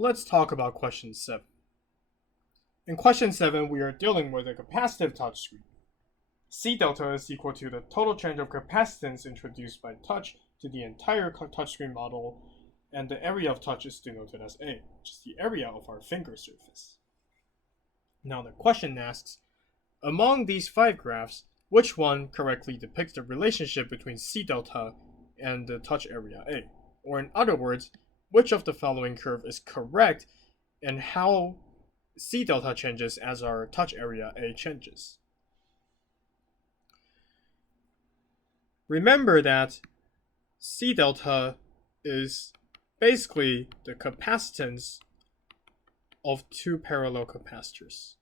Let's talk about question 7. In question 7, we are dealing with a capacitive touchscreen. C delta is equal to the total change of capacitance introduced by touch to the entire touchscreen model, and the area of touch is denoted as A, which is the area of our finger surface. Now the question asks, among these 5 graphs, which one correctly depicts the relationship between C delta and the touch area A? Or in other words, which of the following curve is correct and how C delta changes as our touch area A changes? Remember that C delta is basically the capacitance of 2 parallel capacitors.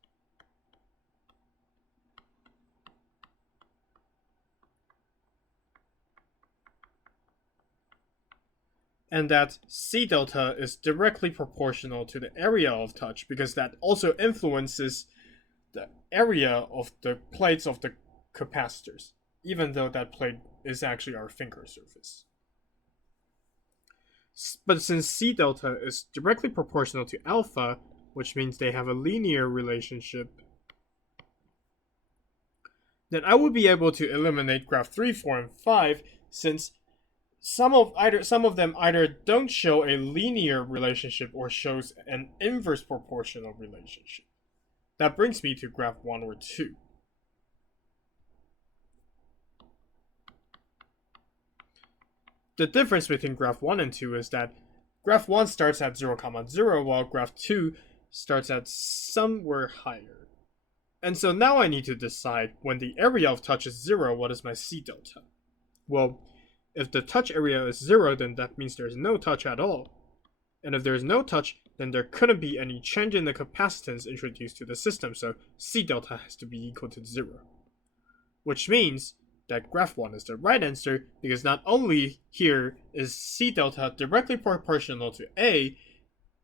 And that C delta is directly proportional to the area of touch because that also influences the area of the plates of the capacitors, even though that plate is actually our finger surface. But since C delta is directly proportional to alpha, which means they have a linear relationship, then I would be able to eliminate graph 3, 4, and 5 since some of them either don't show a linear relationship or shows an inverse proportional relationship. That brings me to graph 1 or 2. The difference between graph 1 and 2 is that graph 1 starts at 0, 0, while graph 2 starts at somewhere higher. And so now I need to decide when the area of touch is 0, what is my C delta? Well, if the touch area is 0, then that means there's no touch at all. And if there's no touch, then there couldn't be any change in the capacitance introduced to the system, so C delta has to be equal to 0. Which means that graph 1 is the right answer, because not only here is C delta directly proportional to A,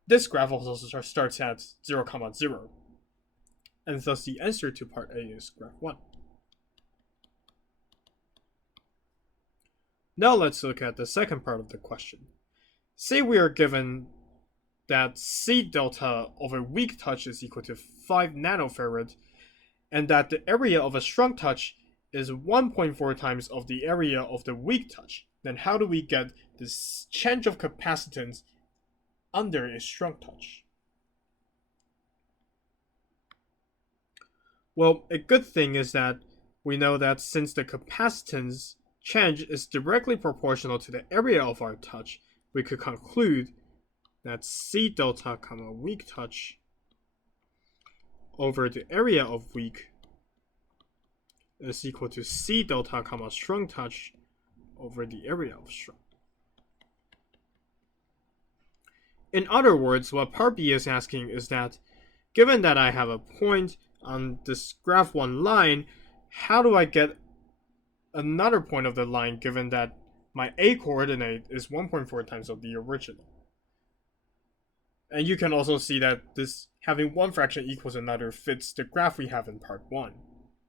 this graph also starts at 0, 0. And thus the answer to part A is graph 1. Now let's look at the second part of the question. Say we are given that C delta of a weak touch is equal to 5 nanofarad, and that the area of a strong touch is 1.4 times of the area of the weak touch. Then how do we get this change of capacitance under a strong touch? Well, a good thing is that we know that since the capacitance change is directly proportional to the area of our touch, we could conclude that C delta, weak touch over the area of weak is equal to C delta, strong touch over the area of strong. In other words, what part B is asking is that, given that I have a point on this graph 1 line, how do I get another point of the line given that my A coordinate is 1.4 times of the original? And you can also see that this having one fraction equals another fits the graph we have in part 1.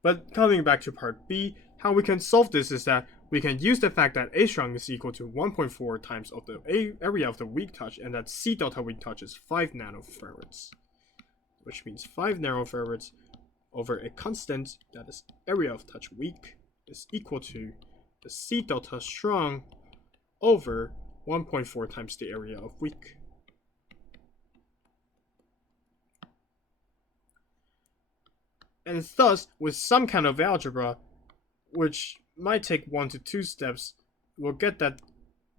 But coming back to part B, how we can solve this is that we can use the fact that A strong is equal to 1.4 times of the area of the weak touch, and that C delta weak touch is 5 nanofarads, which means 5 nanofarads over a constant that is area of touch weak is equal to the C delta strong over 1.4 times the area of weak. And thus, with some kind of algebra, which might take 1 to 2 steps, we'll get that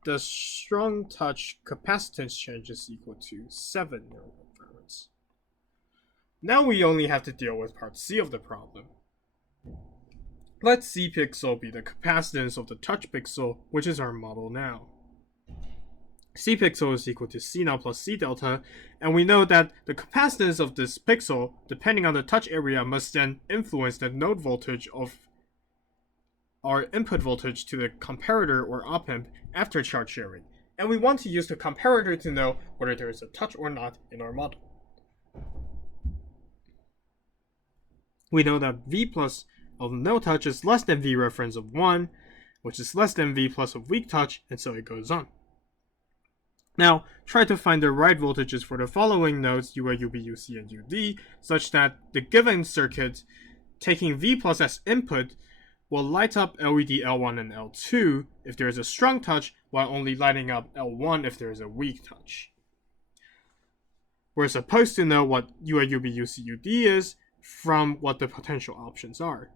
the strong touch capacitance change is equal to 7 nanofarads. Now we only have to deal with part C of the problem. Let C pixel be the capacitance of the touch pixel, which is our model now. C pixel is equal to C naught plus C delta, and we know that the capacitance of this pixel, depending on the touch area, must then influence the node voltage of our input voltage to the comparator or op-amp after charge sharing. And we want to use the comparator to know whether there is a touch or not in our model. We know that V plus of no touch is less than V reference of 1, which is less than V plus of weak touch, and so it goes on. Now, try to find the right voltages for the following nodes, UA, UB, UC, and UD, such that the given circuit, taking V plus as input, will light up LED L1 and L2 if there is a strong touch, while only lighting up L1 if there is a weak touch. We're supposed to know what UA, UB, UC, UD is from what the potential options are.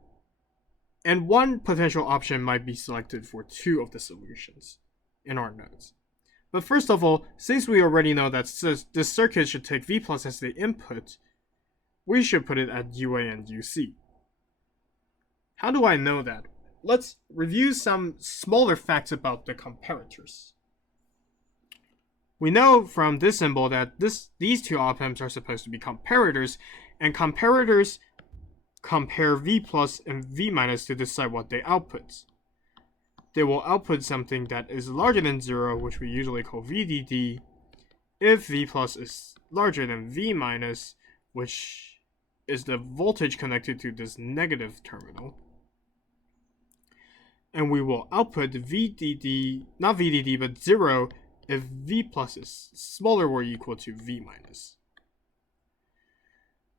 And one potential option might be selected for two of the solutions in our nodes. But first of all, since we already know that this circuit should take V plus as the input, we should put it at UA and UC. How do I know that? Let's review some smaller facts about the comparators. We know from this symbol that these two op-amps are supposed to be comparators, and comparators compare V plus and V minus to decide what they output. They will output something that is larger than 0, which we usually call VDD, if V plus is larger than V minus, which is the voltage connected to this negative terminal. And we will output VDD, not VDD, but 0 if V plus is smaller or equal to V minus.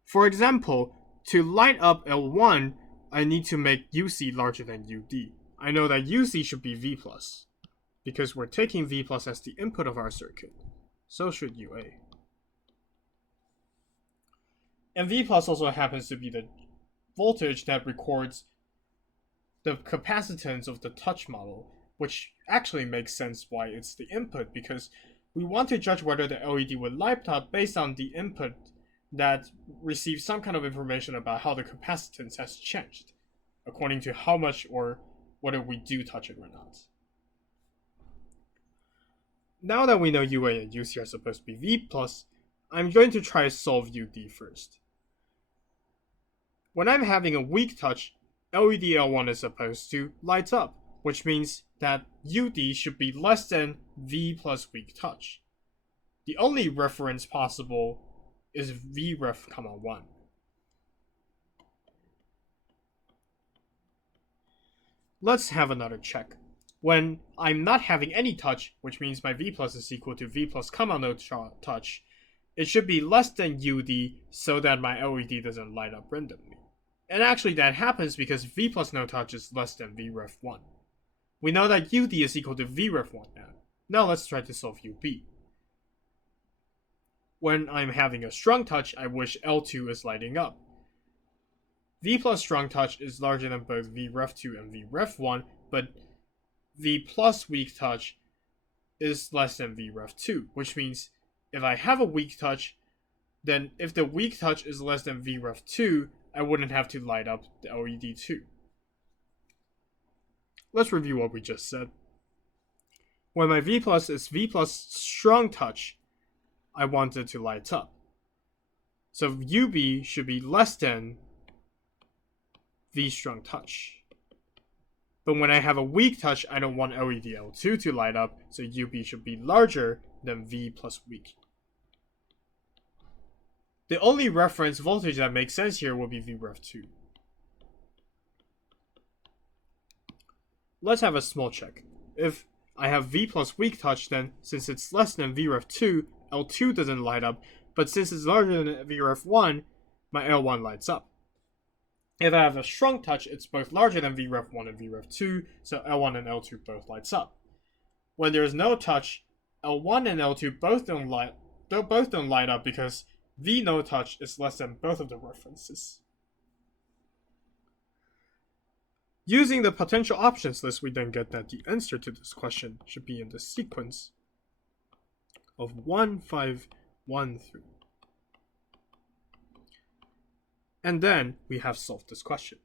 For example, to light up L1, I need to make UC larger than UD. I know that UC should be V plus, because we're taking V plus as the input of our circuit. So should UA. And V plus also happens to be the voltage that records the capacitance of the touch model, which actually makes sense why it's the input, because we want to judge whether the LED would light up based on the input that receives some kind of information about how the capacitance has changed, according to how much or whether we do touch it or not. Now that we know UA and UC are supposed to be V+, I'm going to try to solve UD first. When I'm having a weak touch, LED L1 is supposed to light up, which means that UD should be less than V plus weak touch. The only reference possible is Vref, 1. Let's have another check. When I'm not having any touch, which means my V plus is equal to V plus, no touch, it should be less than UD so that my LED doesn't light up randomly. And actually that happens because V plus no touch is less than Vref 1. We know that UD is equal to Vref 1 now. Now let's try to solve UB. When I'm having a strong touch, I wish L2 is lighting up. V plus strong touch is larger than both Vref 2 and Vref 1, but V plus weak touch is less than Vref 2, which means if I have a weak touch, then if the weak touch is less than Vref 2, I wouldn't have to light up the LED 2. Let's review what we just said. When my V plus is V plus strong touch, I want it to light up. So UB should be less than V strong touch. But when I have a weak touch, I don't want LED L2 to light up, so UB should be larger than V plus weak. The only reference voltage that makes sense here will be Vref 2. Let's have a small check. If I have V plus weak touch, then since it's less than Vref 2, L2 doesn't light up, but since it's larger than Vref 1, my L1 lights up. If I have a strong touch, it's both larger than Vref 1 and Vref 2, so L1 and L2 both lights up. When there's no touch, L1 and L2 both don't light up because V no touch is less than both of the references. Using the potential options list, we then get that the answer to this question should be in the sequence of 1, 5, 1, 3. And then we have solved this question.